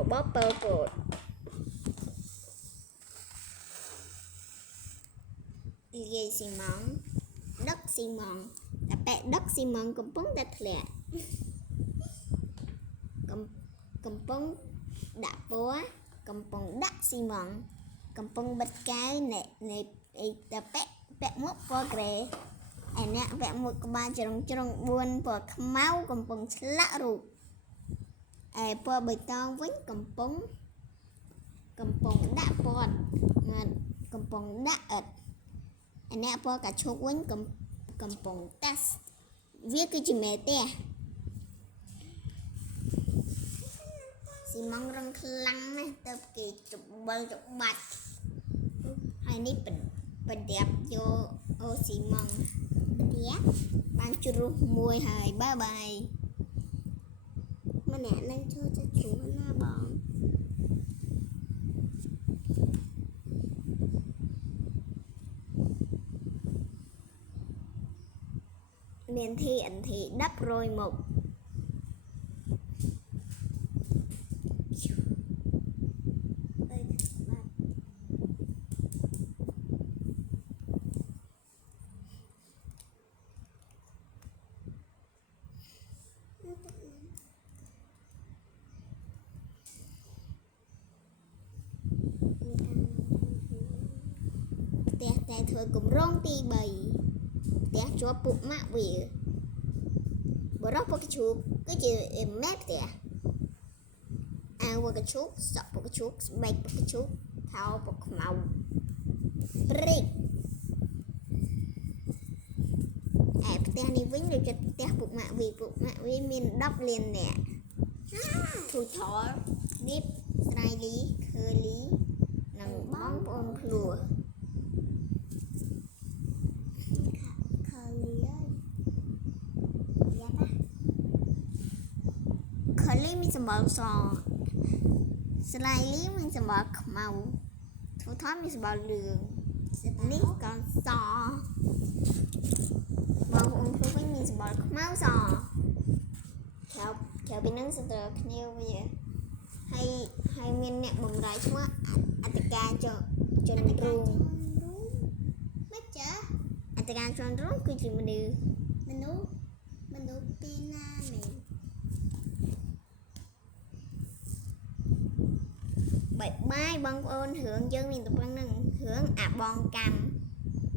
របស់ប៉ុល ពត លាយស៊ីម៉ង់ដឹកស៊ីម៉ង់តែប៉ែដឹកស៊ីម៉ង់កំពុងតែធ្លាក់កំពុងដាក់ពណ៌កំពុងដាក់ស៊ីម៉ង់កំពុងបិទកែវនៃតែប៉ែមកពណ៌ក្រេឯអ្នកពាក់មួកក្បាលជ្រុង4ពណ៌ខ្មៅកំពុងឆ្លាក់រូបឯពណ៌បៃតងវិញកំពុងដាក់ពណ៌កំពុងដាក់ឥដ្ឋឯអ្នកពណ៌កាឈូកវិញកំពុងតាស់វាគឺជាមេផ្ទះស៊ីម៉ង់រឹងខ្លាំងណាស់ទៅគេច្បល់ច្បាច់ហើយនេះប្រដាប់យកអូស៊ីម៉ង់ប្រដាប់បានជ្រុះមួយហើយបាយម្នាក់នឹងចូលទៅជ្រុះណាបងមានធីអិនធី10រយមុខផ្ទះតែធ្វើគម្រោងទី3ផ្ទះជាប់ពុកម៉ាក់វាបរោះពុកឈូកគឺជាម៉ែផ្ទះអាវពុកឈូកសក់ពុកឈូកស្បែកពុកឈូកខោពុកខ្មៅព្រិចឯផ្ទះនេះវិញដូចជាផ្ទះពុកម៉ាក់វាមាន10លាននាក់ធូថលនីបស្រ័យលីខឺលីនិងបងប្អូនភ្លោះខលីមានសម្បល់សស្លាយលីមានសម្បល់ខ្មៅធូថលមានសម្បល់លឿងនេះក៏សបងប្អូនភ្លោះវិញមានសម្បល់ខ្មៅសក្រៅពីនឹងស្ទើរគ្នាវាហើយមានអ្នកបម្រើឈ្មោះអត្តការជនរូងមិនចាអត្តការជនរូងគឺជាមនុស្សពីណានេះបាយបងប្អូនរឿងយើងមានតែប៉ុណ្្នឹងរឿងអាបងកម្ម